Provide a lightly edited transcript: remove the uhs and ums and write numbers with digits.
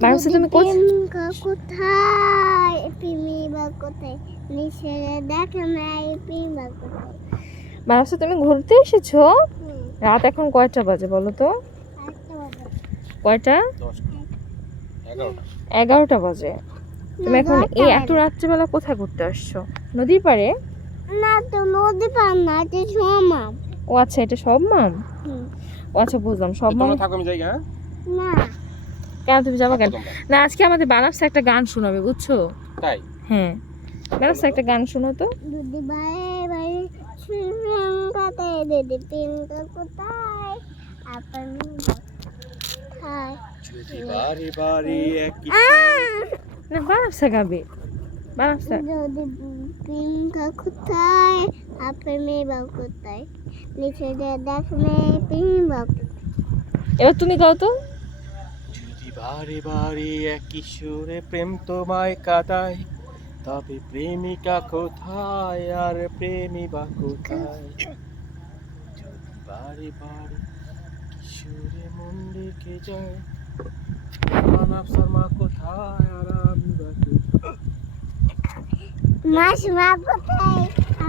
বানারসি তুমি কোথায় প্রেমী বা কোথায় নিচে দেখো না প্রেম বা কোথায়। বানারসি তুমি ঘুরতে এসেছো? রাত এখন কয়টা বাজে বলো তো? কয়টা? 11টা বাজে। তুমি এখন এই এত রাত্রিবেলা কোথায় ঘুরতে আসছো? নদীর পাড়ে? না তো নদী পার না, এটা সমাম। ও আচ্ছা, এটা সব মাম। ও আচ্ছা, বুঝলাম সব মাম। তোমরা থাকো, আমি যাই। হ্যাঁ, না কেন তুমি যাবো কেন? থাকো তোমরা। না, আজকে আমাদের বানারসে একটা গান শোনাবে, বুঝছো? তাই? হ্যাঁ, বানারসে একটা গান শোনো তো। দুদি বাই বাই প্রেম কোথায়, দুদি প্রেম কোথায় আপনি কোথায়। যদি বারে বারে একই না, বানারসে গাবে, বানারসে। যদি প্রেম কোথায় আপনি বা কোথায় নিচে দেখলে প্রেম বা। এবার তুমি গাও তো। যদি বারে বারে একই সুরে প্রেম তোমায় কাঁদায়, তবে প্রেমিকা কোথায় আর প্রেমী বা কোথায়? যদি বারে বারে কিশোরে মন রেখে যায়, মানব শর্মা কোথায় আর আমি বা কোথায়? মাস মা কোথায়।